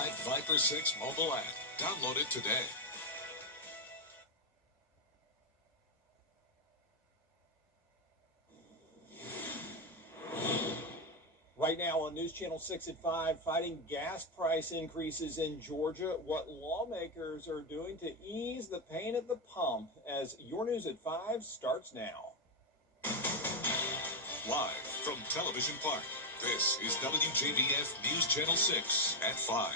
Live Viper 6 mobile app. Download it today. Right now on News Channel 6 at 5, fighting gas price increases in Georgia, what lawmakers are doing to ease the pain at the pump, as your News at 5 starts now. Live from Television Park, this is WJBF News Channel 6 at 5.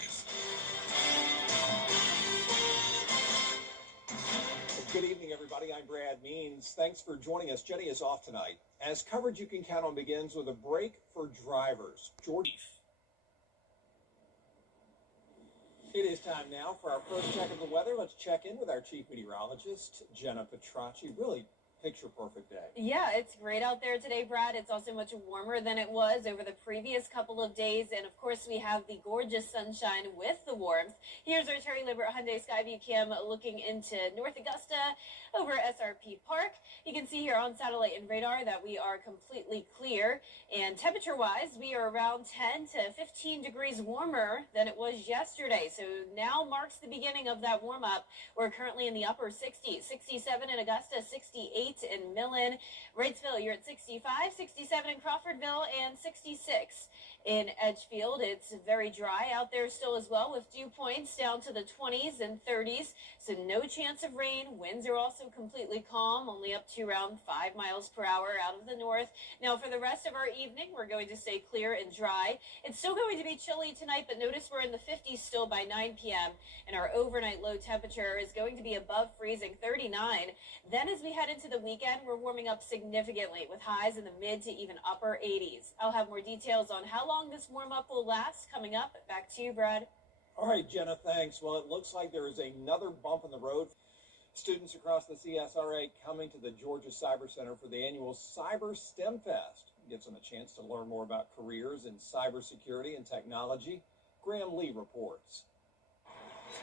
Good evening, everybody. I'm Brad Means. Thanks for joining us. Jenny is off tonight, as coverage you can count on begins with a break for drivers. Georgia. It is time now for our first check of the weather. Let's check in with our chief meteorologist, Jenna Petracci. Really picture-perfect day. Yeah, it's great out there today, Brad. It's also much warmer than it was over the previous couple of days. And, of course, we have the gorgeous sunshine with the warmth. Here's our Terry Libbert Hyundai Skyview cam looking into North Augusta over SRP Park. You can see here on satellite and radar that we are completely clear. And temperature-wise, we are around 10 to 15 degrees warmer than it was yesterday. So now marks the beginning of that warm-up. We're currently in the upper 60s, 67 in Augusta, 68 in Millen. Wrightsville, you're at 65, 67 in Crawfordville, and 66 in Edgefield. It's very dry out there still as well, with dew points down to the 20s and 30s, so no chance of rain. Winds are also completely calm, only up to around 5 miles per hour out of the north. Now, for the rest of our evening, we're going to stay clear and dry. It's still going to be chilly tonight, but notice we're in the 50s still by 9 p.m., and our overnight low temperature is going to be above freezing, 39. Then as we head into the weekend, we're warming up significantly with highs in the mid to even upper 80s. I'll have more details on how long this warm up will last coming up. Back to you, Brad. All right, Jenna, thanks. Well, it looks like there is another bump in the road. Students across the CSRA coming to the Georgia Cyber Center for the annual Cyber STEM Fest. Gives them a chance to learn more about careers in cybersecurity and technology. Graham Lee reports.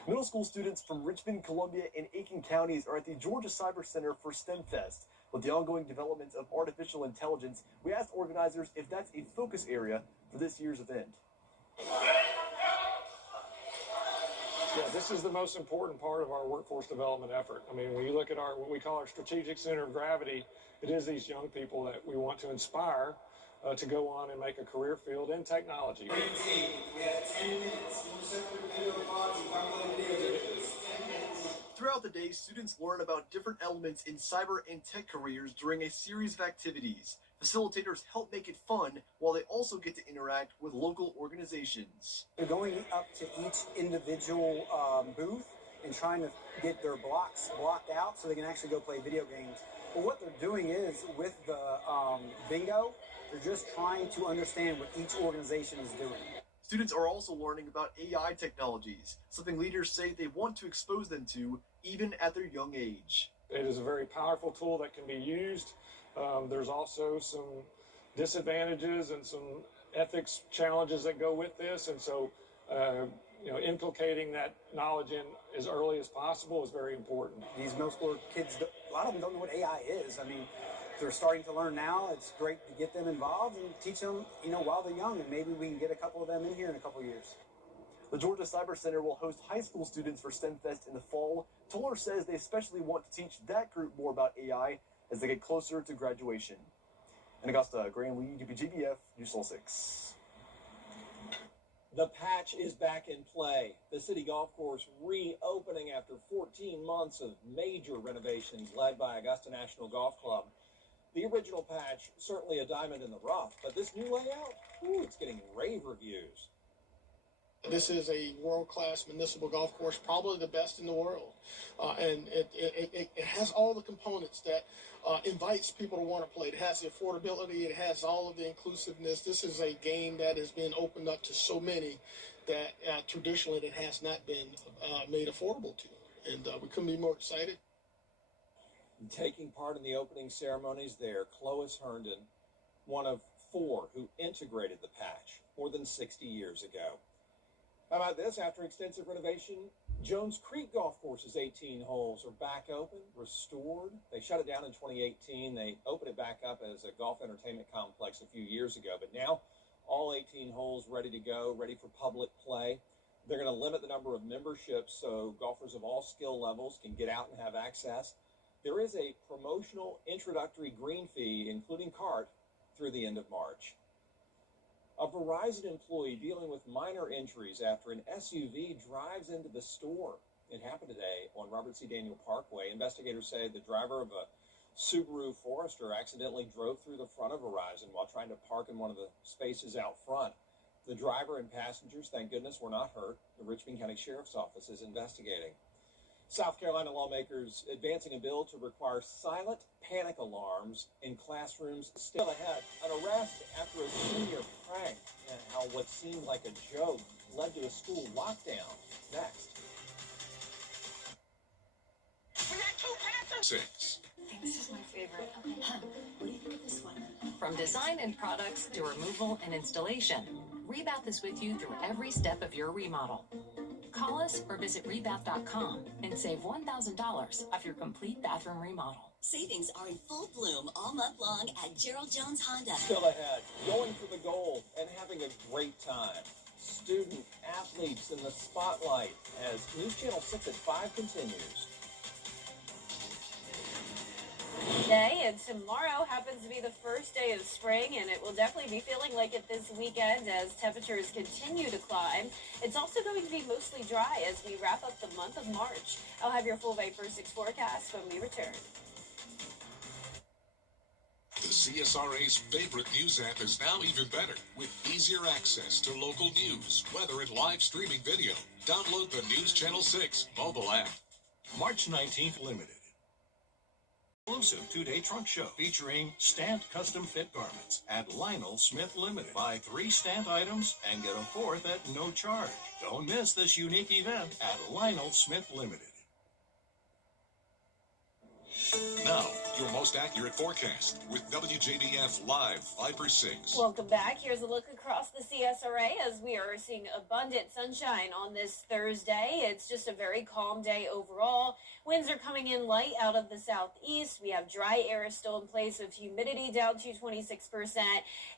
Middle school students from Richmond, Columbia, and Aiken counties are at the Georgia Cyber Center for STEM Fest. With the ongoing development of artificial intelligence, we asked organizers if that's a focus area for this year's event. Yeah, this is the most important part of our workforce development effort. I mean, when you look at what we call our strategic center of gravity, it is these young people that we want to inspire to go on and make a career field in technology. We have 10 minutes. Throughout the day, students learn about different elements in cyber and tech careers during a series of activities. Facilitators help make it fun, while they also get to interact with local organizations. They're going up to each individual booth and trying to get their blocks blocked out so they can actually go play video games. But what they're doing is, with the bingo, they're just trying to understand what each organization is doing. Students are also learning about AI technologies, something leaders say they want to expose them to, even at their young age. It is a very powerful tool that can be used. There's also some disadvantages and some ethics challenges that go with this, and so inculcating that knowledge in as early as possible is very important. These middle school kids, a lot of them don't know what AI is. I mean, they're starting to learn now. It's great to get them involved and teach them, while they're young, and maybe we can get a couple of them in here in a couple of years. The Georgia Cyber Center will host high school students for STEM Fest in the fall. Toller says they especially want to teach that group more about AI as they get closer to graduation. In Augusta, Graham Lee, WJBF, News Channel 6. The patch is back in play. The city golf course reopening after 14 months of major renovations led by Augusta National Golf Club. The original patch, certainly a diamond in the rough, but this new layout, it's getting rave reviews. This is a world-class municipal golf course, probably the best in the world. And it has all the components that invites people to want to play. It has the affordability. It has all of the inclusiveness. This is a game that has been opened up to so many that traditionally it has not been made affordable to. And we couldn't be more excited. Taking part in the opening ceremonies there, Clois Herndon, one of 4 who integrated the patch more than 60 years ago. How about this? After extensive renovation, Jones Creek Golf Course's 18 holes are back open, restored. They shut it down in 2018. They opened it back up as a golf entertainment complex a few years ago. But now, all 18 holes ready to go, ready for public play. They're going to limit the number of memberships so golfers of all skill levels can get out and have access. There is a promotional introductory green fee, including cart, through the end of March. A Verizon employee dealing with minor injuries after an SUV drives into the store. It happened today on Robert C. Daniel Parkway. Investigators say the driver of a Subaru Forester accidentally drove through the front of Verizon while trying to park in one of the spaces out front. The driver and passengers, thank goodness, were not hurt. The Richmond County Sheriff's Office is investigating. South Carolina lawmakers advancing a bill to require silent panic alarms in classrooms. Still ahead, an arrest after a senior prank and how what seemed like a joke led to a school lockdown. Next. We got 2 Panthers. 6. This is my favorite. What do you think of this one? From design and products to removal and installation, Rebath is with you through every step of your remodel. Call us or visit rebath.com and save $1,000 off your complete bathroom remodel. Savings are in full bloom all month long at Gerald Jones Honda. Still ahead, going for the gold and having a great time. Student athletes in the spotlight as News Channel 6 at 5 continues. Today and tomorrow happens to be the first day of spring, and it will definitely be feeling like it this weekend as temperatures continue to climb. It's also going to be mostly dry as we wrap up the month of March. I'll have your full Vapor 6 forecast when we return. The CSRA's favorite news app is now even better with easier access to local news, weather, and live streaming video. Download the News Channel 6 mobile app. March 19th limited. Exclusive 2-day trunk show featuring stamped custom fit garments at Lionel Smith Limited. Buy 3 stamped items and get a 4th at no charge. Don't miss this unique event at Lionel Smith Limited. Now, your most accurate forecast with WJBF Live Viper 6. Welcome back. Here's a look across the CSRA as we are seeing abundant sunshine on this Thursday. It's just a very calm day overall. Winds are coming in light out of the southeast. We have dry air still in place with humidity down to 26%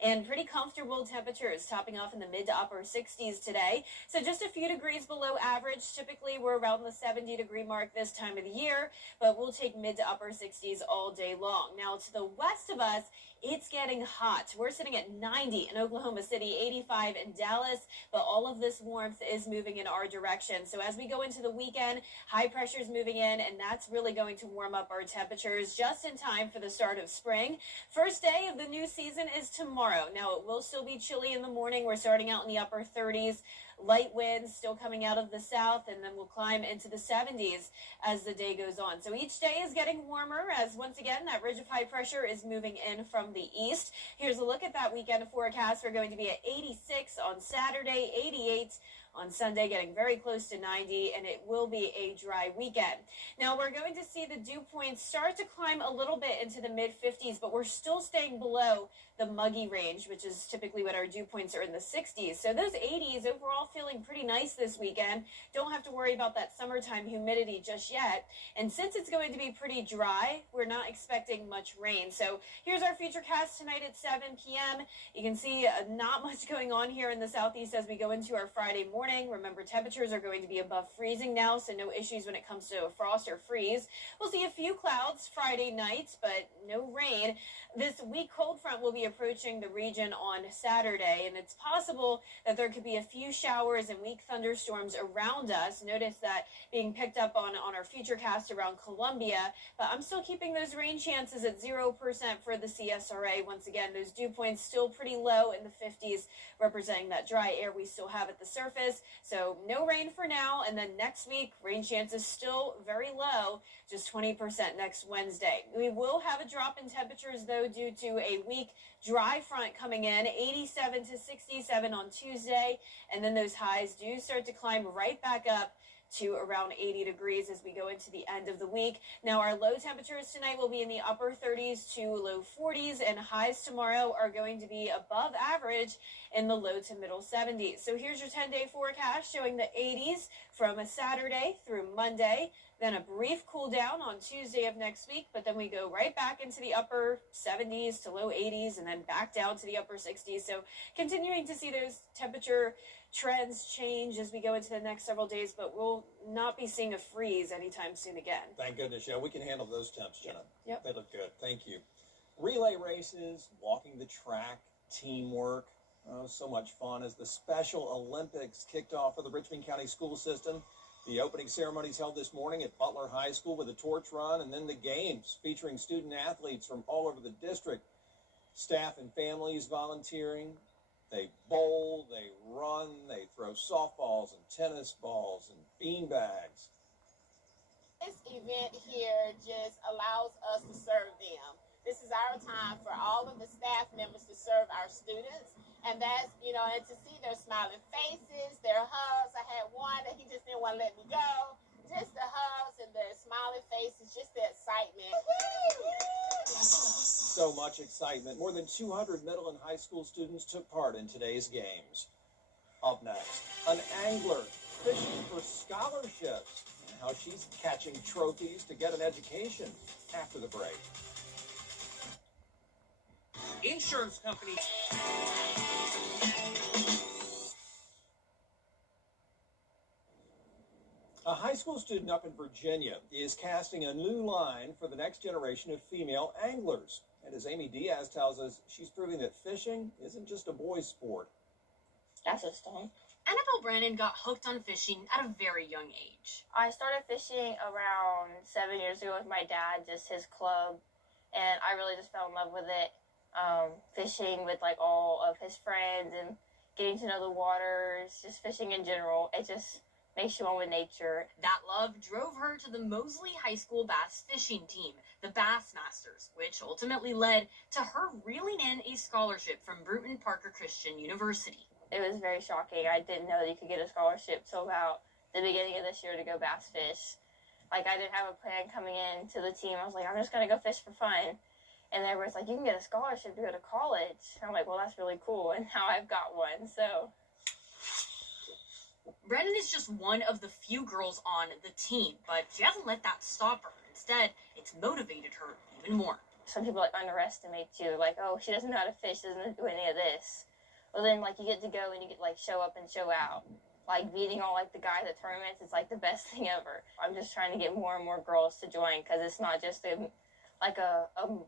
and pretty comfortable temperatures topping off in the mid to upper 60s today. So just a few degrees below average. Typically we're around the 70-degree mark this time of the year, but we'll take mid to upper 60s all day long. Now to the west of us, it's getting hot. We're sitting at 90 in Oklahoma City, 85 in Dallas, but all of this warmth is moving in our direction. So as we go into the weekend, high pressure is moving in, and that's really going to warm up our temperatures just in time for the start of spring. First day of the new season is tomorrow. Now, it will still be chilly in the morning. We're starting out in the upper 30s. Light winds still coming out of the south, and then we'll climb into the 70s as the day goes on. So each day is getting warmer as, once again, that ridge of high pressure is moving in from the east. Here's a look at that weekend forecast. We're going to be at 86 on Saturday, 88 on Sunday, getting very close to 90, and it will be a dry weekend. Now, we're going to see the dew points start to climb a little bit into the mid-50s, but we're still staying below the muggy range, which is typically what our dew points are in the 60s. So those 80s overall feeling pretty nice this weekend. Don't have to worry about that summertime humidity just yet. And since it's going to be pretty dry, we're not expecting much rain. So here's our futurecast tonight at 7 p.m. You can see not much going on here in the southeast as we go into our Friday morning. Remember, temperatures are going to be above freezing now, so no issues when it comes to frost or freeze. We'll see a few clouds Friday night, but no rain. This weak cold front will be approaching the region on Saturday, and it's possible that there could be a few showers and weak thunderstorms around us. Notice that being picked up on our futurecast around Columbia, but I'm still keeping those rain chances at 0% for the CSRA. Once again, those dew points still pretty low in the 50s, representing that dry air we still have at the surface. So no rain for now, and then next week, rain chances still very low, just 20% next Wednesday. We will have a drop in temperatures, though, due to a weak dry front coming in, 87 to 67 on Tuesday, and then those highs do start to climb right back up to around 80 degrees as we go into the end of the week. Now, our low temperatures tonight will be in the upper 30s to low 40s, and highs tomorrow are going to be above average in the low to middle 70s. So here's your 10-day forecast showing the 80s from a Saturday through Monday. Then a brief cool down on Tuesday of next week, but then we go right back into the upper 70s to low 80s and then back down to the upper 60s. So continuing to see those temperature trends change as we go into the next several days, but we'll not be seeing a freeze anytime soon again. Thank goodness, yeah, we can handle those temps, Jenna. Yep. They look good. Thank you. Relay races, walking the track, teamwork. Oh, so much fun as the Special Olympics kicked off for the Richmond County school system. The opening ceremonies held this morning at Butler High School with a torch run, and then the games featuring student athletes from all over the district. Staff and families volunteering. They bowl, they run, they throw softballs and tennis balls and beanbags. This event here just allows us to serve them. This is our time for all of the staff members to serve our students. And that's, and to see their smiling faces, their hugs. I had one that he just didn't want to let me go. Just the hugs and the smiling faces, just the excitement. So much excitement. More than 200 middle and high school students took part in today's games. Up next, an angler fishing for scholarships and how she's catching trophies to get an education after the break. Insurance company. A high school student up in Virginia is casting a new line for the next generation of female anglers. And as Amy Diaz tells us, she's proving that fishing isn't just a boy's sport. That's a stone. Annabelle Brannon got hooked on fishing at a very young age. I started fishing around 7 years ago with my dad, just his club, and I really just fell in love with it. Fishing with like all of his friends and getting to know the waters, just fishing in general. It just makes you one with nature. That love drove her to the Mosley High School bass fishing team, the Bassmasters, which ultimately led to her reeling in a scholarship from Bruton Parker Christian University. It was very shocking. I didn't know that you could get a scholarship till about the beginning of this year to go bass fish. Like, I didn't have a plan coming into the team. I was like, I'm just going to go fish for fun. And everyone's like, you can get a scholarship to go to college. And I'm like, well, that's really cool. And now I've got one, so. Brennan is just one of the few girls on the team, but she hasn't let that stop her. Instead, it's motivated her even more. Some people like underestimate you, like, oh, she doesn't know how to fish, doesn't do any of this. Well, then like you get to go and you get like show up and show out. Like beating all like the guys at tournaments, it's like the best thing ever. I'm just trying to get more and more girls to join because it's not just a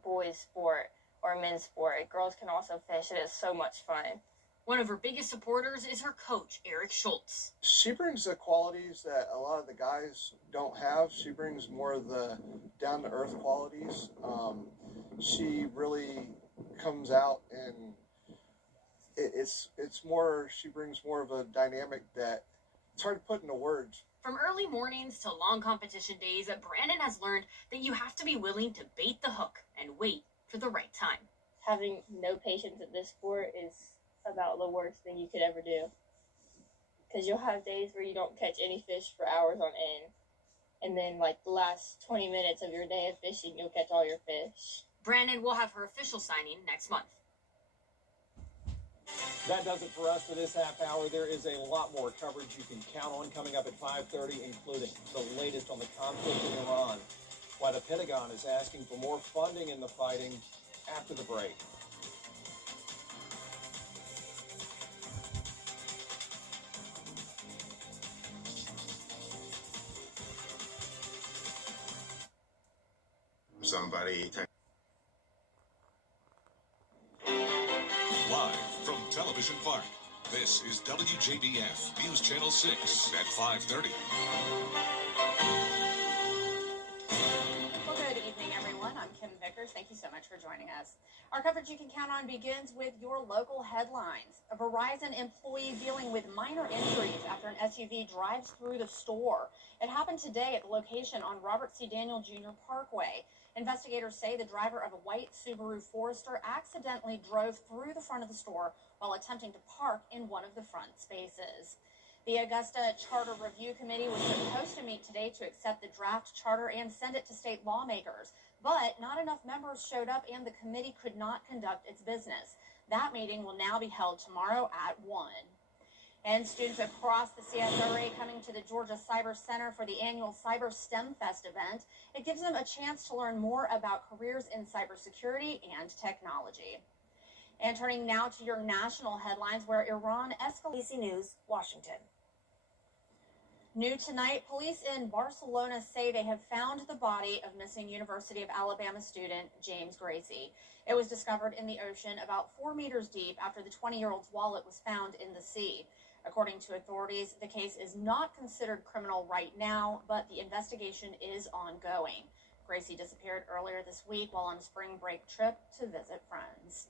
boys sport or a men's sport. Girls can also fish. It is so much fun. One of her biggest supporters is her coach, Eric Schultz. She brings the qualities that a lot of the guys don't have. She brings more of the down-to-earth qualities. She really comes out and it's more, she brings more of a dynamic that it's hard to put into words. From early mornings to long competition days, Brandon has learned that you have to be willing to bait the hook and wait for the right time. Having no patience at this sport is about the worst thing you could ever do. Because you'll have days where you don't catch any fish for hours on end. And then like the last 20 minutes of your day of fishing, you'll catch all your fish. Brandon will have her official signing next month. That does it for us for this half hour. There is a lot more coverage you can count on coming up at 5:30, including the latest on the conflict in Iran, why the Pentagon is asking for more funding in the fighting after the break. Somebody Live from Television Park, this is WJBF News Channel 6 at 5:30. Well, good evening, everyone. I'm Kim Vickers. Thank you so much for joining us. Our coverage you can count on begins with your local headlines. A Verizon employee dealing with minor injuries after an SUV drives through the store. It happened today at the location on Robert C. Daniel Jr. Parkway. Investigators say the driver of a white Subaru Forester accidentally drove through the front of the store while attempting to park in one of the front spaces. The Augusta Charter Review Committee was supposed to meet today to accept the draft charter and send it to state lawmakers, but not enough members showed up and the committee could not conduct its business. That meeting will now be held tomorrow at 1. And students across the CSRA coming to the Georgia Cyber Center for the annual Cyber STEM Fest event. It gives them a chance to learn more about careers in cybersecurity and technology. And turning now to your national headlines, where Iran escalates. ABC News, Washington. New tonight, police in Barcelona say they have found the body of missing University of Alabama student James Gracie. It was discovered in the ocean about 4 meters deep after the 20-year-old's wallet was found in the sea. According to authorities, the case is not considered criminal right now, but the investigation is ongoing. Gracie disappeared earlier this week while on a spring break trip to visit friends.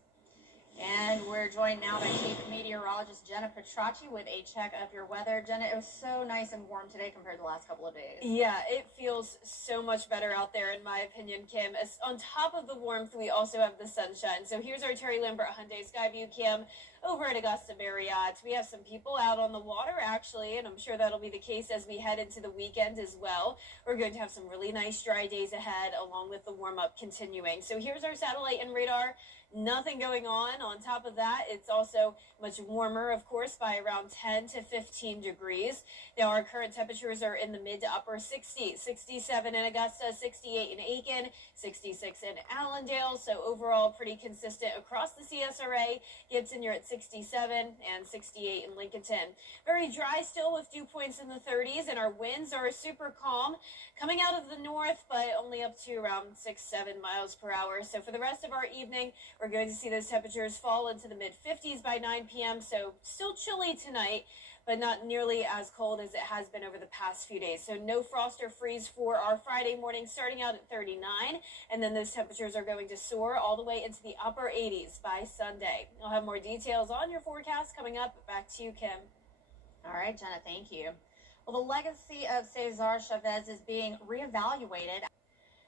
And we're joined now by Chief Meteorologist Jenna Petracci with a check of your weather. Jenna, it was so nice and warm today compared to the last couple of days. Yeah, it feels so much better out there, in my opinion, Kim. As on top of the warmth, we also have the sunshine. So here's our Terry Lambert Hyundai Skyview Cam over at Augusta Marriott. We have some people out on the water, actually, and I'm sure that'll be the case as we head into the weekend as well. We're going to have some really nice dry days ahead, along with the warm-up continuing. So here's our satellite and radar. Nothing going on. On top of that, it's also much warmer, of course, by around 10 to 15 degrees. Now, our current temperatures are in the mid to upper 60s, 67 in Augusta, 68 in Aiken, 66 in Allendale. So overall, pretty consistent across the CSRA. Gibson, you're at 67 and 68 in Lincolnton. Very dry still with dew points in the 30s, and our winds are super calm coming out of the north, but only up to around 6-7 miles per hour. So for the rest of our evening, we're going to see those temperatures fall into the mid-50s by 9 p.m., so still chilly tonight, but not nearly as cold as it has been over the past few days. So no frost or freeze for our Friday morning, starting out at 39, and then those temperatures are going to soar all the way into the upper 80s by Sunday. I'll have more details on your forecast coming up. Back to you, Kim. All right, Jenna, thank you. Well, the legacy of Cesar Chavez is being reevaluated.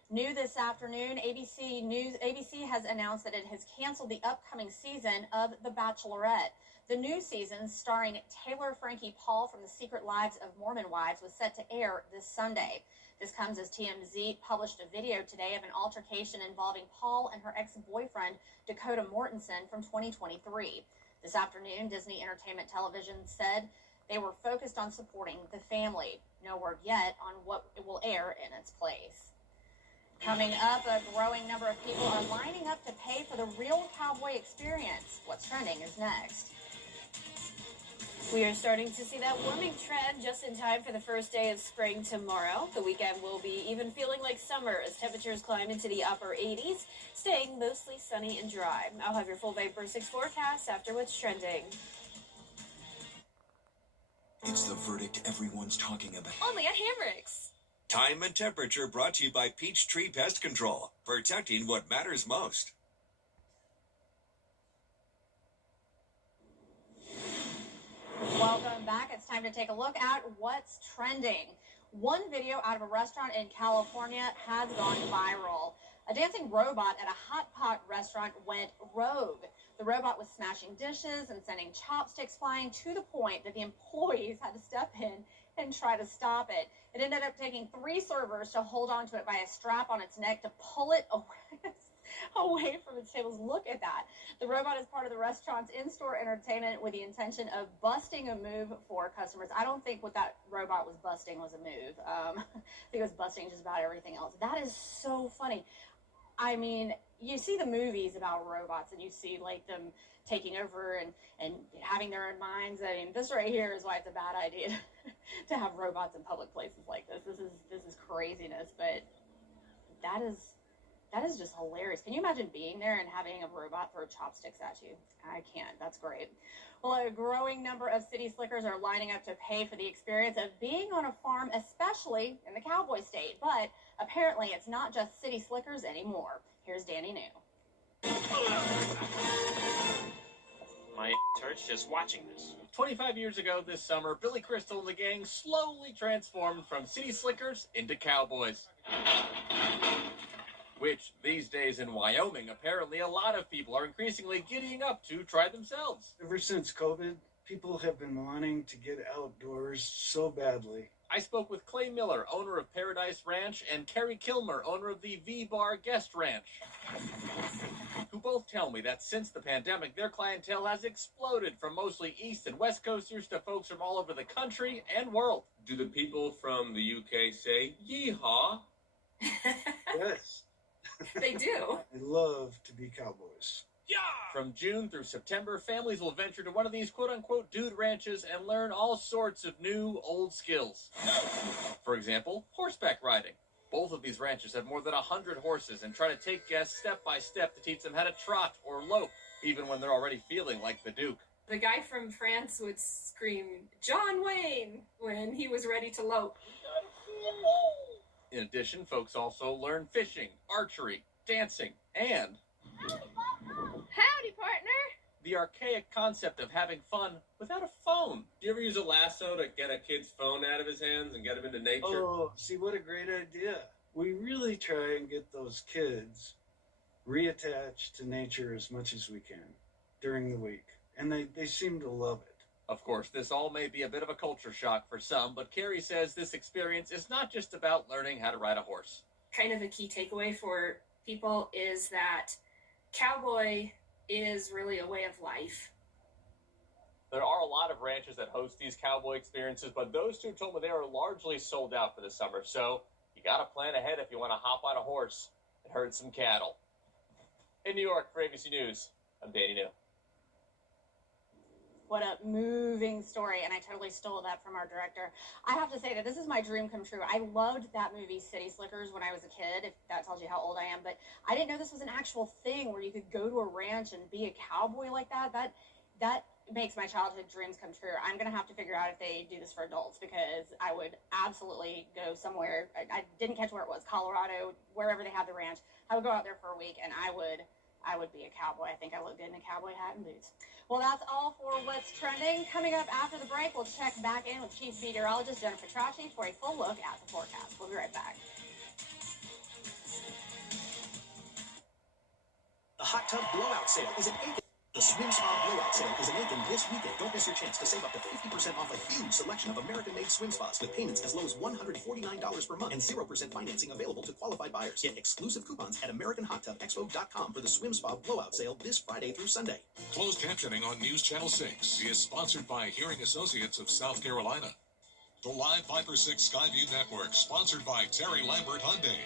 New this afternoon, ABC has announced that it has canceled the upcoming season of The Bachelorette. The new season, starring Taylor Frankie Paul from The Secret Lives of Mormon Wives, was set to air this Sunday. This comes as TMZ published a video today of an altercation involving Paul and her ex-boyfriend, Dakota Mortensen, from 2023. This afternoon, Disney Entertainment Television said they were focused on supporting the family. No word yet on what will air in its place. Coming up, a growing number of people are lining up to pay for the real cowboy experience. What's trending is next. We are starting to see that warming trend just in time for the first day of spring tomorrow. The weekend will be even feeling like summer as temperatures climb into the upper 80s, staying mostly sunny and dry. I'll have your full Vapor 6 forecast after what's trending. It's the verdict everyone's talking about. Only at Hamrick's. Time and temperature brought to you by Peachtree Pest Control, protecting what matters most. Welcome back. It's time to take a look at what's trending. One video out of a restaurant in California has gone viral. A dancing robot at a hot pot restaurant went rogue. The robot was smashing dishes and sending chopsticks flying to the point that the employees had to step in and try to stop it. It ended up taking 3 servers to hold onto it by a strap on its neck to pull it away from its tables. Look at that. The robot is part of the restaurant's in-store entertainment with the intention of busting a move for customers. I don't think what that robot was busting was a move. I think it was busting just about everything else. That is so funny. I mean, you see the movies about robots and you see like them taking over and having their own minds. I mean, this right here is why it's a bad idea to have robots in public places like this. This is craziness, but that is just hilarious. Can you imagine being there and having a robot throw chopsticks at you? I can't. That's great. Well, a growing number of city slickers are lining up to pay for the experience of being on a farm, especially in the cowboy state. But apparently it's not just city slickers anymore. Here's Danny New. My hurts just watching this. 25 years ago this summer, Billy Crystal and the gang slowly transformed from city slickers into cowboys. Which, these days in Wyoming, apparently a lot of people are increasingly giddying up to try themselves. Ever since COVID, people have been wanting to get outdoors so badly. I spoke with Clay Miller, owner of Paradise Ranch, and Kerry Kilmer, owner of the V-Bar Guest Ranch. who both tell me that since the pandemic, their clientele has exploded from mostly East and West Coasters to folks from all over the country and world. Do the people from the UK say yeehaw? Yes. They do. I love to be cowboys. Yeah! From June through September, families will venture to one of these quote-unquote dude ranches and learn all sorts of new, old skills. For example, horseback riding. Both of these ranches have more than 100 horses and try to take guests step by step to teach them how to trot or lope, even when they're already feeling like the Duke. The guy from France would scream, "John Wayne," when he was ready to lope. In addition, folks also learn fishing, archery, dancing, and Howdy, partner. the archaic concept of having fun without a phone. Do you ever use a lasso to get a kid's phone out of his hands and get him into nature? Oh, see, what a great idea. We really try and get those kids reattached to nature as much as we can during the week. And they seem to love it. Of course, this all may be a bit of a culture shock for some, but Carrie says this experience is not just about learning how to ride a horse. Kind of a key takeaway for people is that cowboy is really a way of life. There are a lot of ranches that host these cowboy experiences, but those two told me they are largely sold out for the summer, so you gotta plan ahead if you want to hop on a horse and herd some cattle. In New York, for ABC News, I'm Danny New. What a moving story, and I totally stole that from our director. I have to say that this is my dream come true. I loved that movie City Slickers when I was a kid, if that tells you how old I am, but I didn't know this was an actual thing where you could go to a ranch and be a cowboy like that. That makes my childhood dreams come true. I'm going to have to figure out if they do this for adults, because I would absolutely go somewhere. I didn't catch where it was, Colorado, wherever they had the ranch. I would go out there for a week, and I would be a cowboy. I think I look good in a cowboy hat and boots. Well, that's all for what's trending. Coming up after the break, we'll check back in with Chief Meteorologist Jennifer Trachy for a full look at the forecast. We'll be right back. The hot tub blowout sale is an Aiken. The Swim Spa blowout sale is an Aiken this weekend. Don't miss your chance to save up to 50% off a huge selection of American-made swim spas with payments as low as $149 per month and 0% financing available to qualified buyers. Get exclusive coupons at AmericanHotTubExpo.com for the Swim Spa blowout sale this Friday through Sunday. Closed captioning on News Channel 6 is sponsored by Hearing Associates of South Carolina. The Live Viper 6 Skyview Network, sponsored by Terry Lambert Hyundai.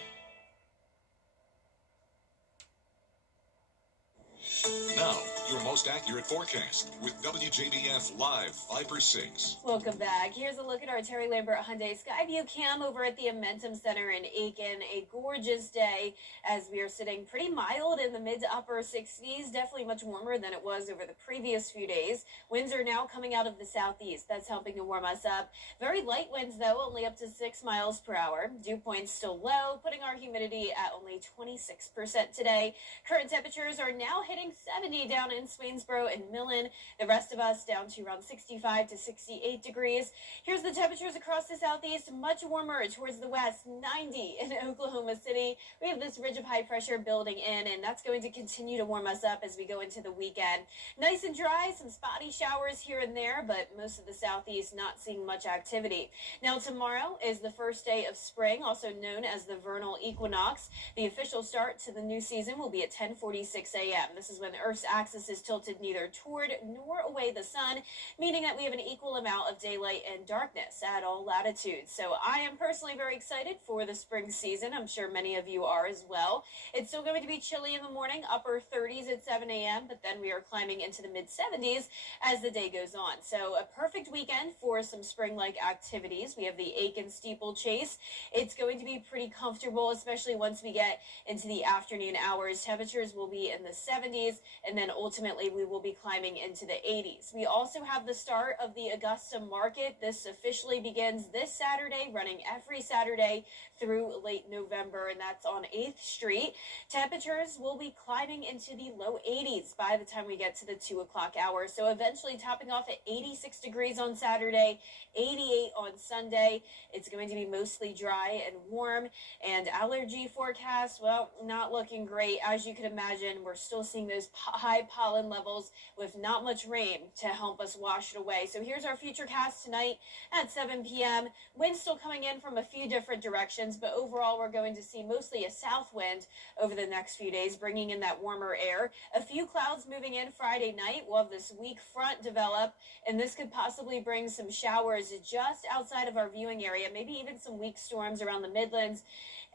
Now, your most accurate forecast with WJBF Live Viper 6. Welcome back. Here's a look at our Terry Lambert Hyundai Skyview cam over at the Amentum Center in Aiken. A gorgeous day as we are sitting pretty mild in the mid to upper 60s. Definitely much warmer than it was over the previous few days. Winds are now coming out of the southeast. That's helping to warm us up. Very light winds, though, only up to 6 miles per hour. Dew points still low, putting our humidity at only 26% today. Current temperatures are now hitting 70 down in Swainsboro and Millen. The rest of us down to around 65 to 68 degrees. Here's the temperatures across the southeast. Much warmer towards the west, 90 in Oklahoma City. We have this ridge of high pressure building in, and that's going to continue to warm us up as we go into the weekend. Nice and dry, some spotty showers here and there, but most of the southeast not seeing much activity. Now tomorrow is the first day of spring, also known as the vernal equinox. The official start to the new season will be at 10:46 a.m. This is when the Earth's axis is tilted neither toward nor away the sun, meaning that we have an equal amount of daylight and darkness at all latitudes. So I am personally very excited for the spring season. I'm sure many of you are as well. It's still going to be chilly in the morning, upper 30s at 7 a.m., but then we are climbing into the mid 70s as the day goes on. So a perfect weekend for some spring-like activities. We have the Aiken Steeplechase. It's going to be pretty comfortable, especially once we get into the afternoon hours. Temperatures will be in the 70s, and then ultimately we will be climbing into the 80s. We also have the start of the Augusta Market. This officially begins this Saturday, running every Saturday through late November, and that's on 8th Street. Temperatures will be climbing into the low 80s by the time we get to the 2 o'clock hour. So eventually topping off at 86 degrees on Saturday, 88 on Sunday. It's going to be mostly dry and warm, and allergy forecast, well, not looking great. As you can imagine, we're still seeing those high pollen levels with not much rain to help us wash it away. So here's our futurecast tonight at 7 p.m. Wind still coming in from a few different directions, but overall we're going to see mostly a south wind over the next few days, bringing in that warmer air. A few clouds moving in Friday night. We'll have this weak front develop, and this could possibly bring some showers just outside of our viewing area, maybe even some weak storms around the Midlands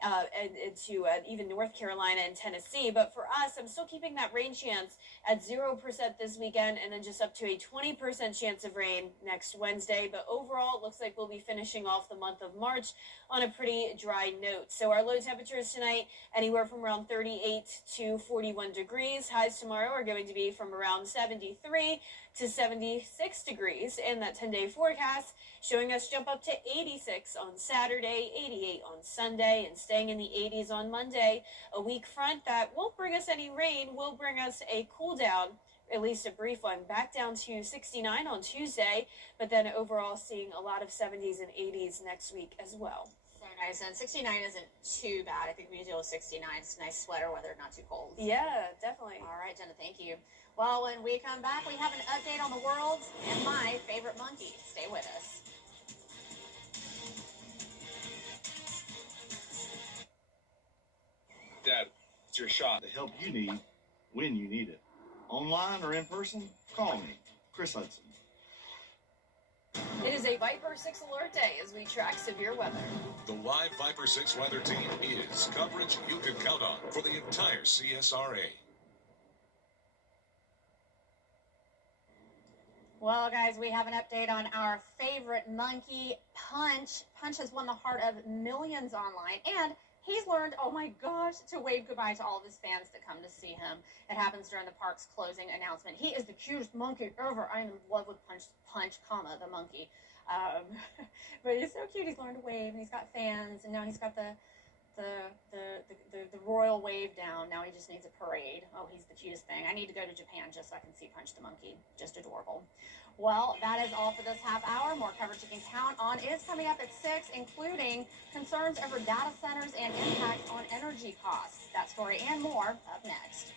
and into even North Carolina and Tennessee. But for us, I'm still keeping that rain chance at 0% this weekend, and then just up to a 20% chance of rain next Wednesday. But overall, it looks like we'll be finishing off the month of March on a pretty dry note. So our low temperatures tonight, anywhere from around 38 to 41 degrees. Highs tomorrow are going to be from around 73 to 76 degrees, and that 10-day forecast showing us jump up to 86 on Saturday, 88 on Sunday, and staying in the 80s on Monday. A weak front that won't bring us any rain, will bring us a cool down, at least a brief one, back down to 69 on Tuesday, but then overall seeing a lot of 70s and 80s next week as well. So nice, and 69 isn't too bad. I think we deal with 69. It's nice sweater weather, not too cold. Yeah, definitely. All right, Jenna, thank you. Well, when we come back, we have an update on the world and my favorite monkey. Stay with us. Dad, it's your shot. The help you need when you need it. Online or in person, call me, Chris Hudson. It is a Viper 6 alert day as we track severe weather. The live Viper 6 weather team is coverage you can count on for the entire CSRA. Well, guys, we have an update on our favorite monkey, Punch. Punch has won the heart of millions online, and he's learned, oh my gosh, to wave goodbye to all of his fans that come to see him. It happens during the park's closing announcement. He is the cutest monkey ever. I am in love with Punch, the monkey. But he's so cute. He's learned to wave, and he's got fans, and now he's got the royal wave down. Now he just needs a parade. Oh, he's the cutest thing. I need to go to Japan just so I can see Punch the monkey. Just adorable. Well, that is all for this half hour. More coverage you can count on is coming up at 6, including concerns over data centers and impacts on energy costs. That story and more up next.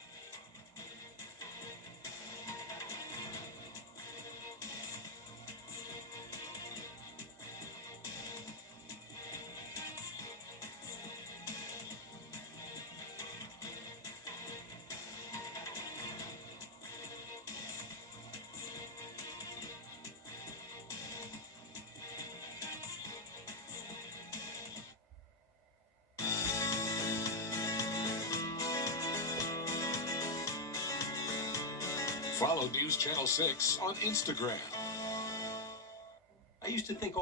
Follow News Channel 6 on Instagram. I used to think all